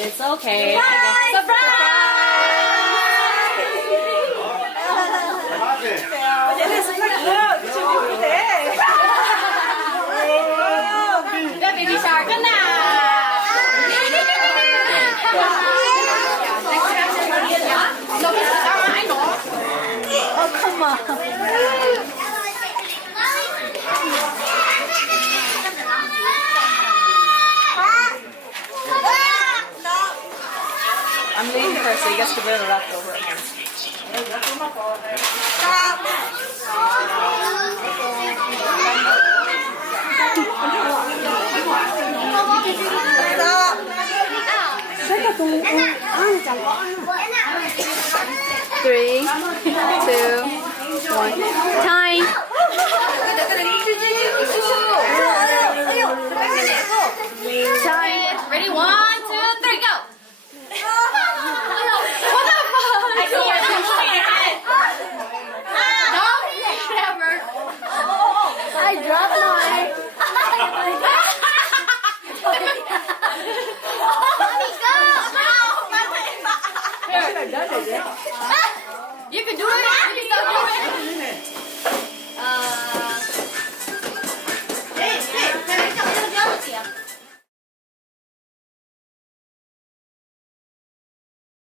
It's okay. 얘네 스타트 지금 돼. Cái baby shark cái nào? Nó biết sao mà anh nó? Come on. I'm leaving first, so he gets to bring it up over. Three, two, one. Time. Time. Ready? 1, 2, 3, go. What the fuck? I see you're moving your head. No, never. I dropped mine. Mommy, go. Here. You can do it. You can still do it.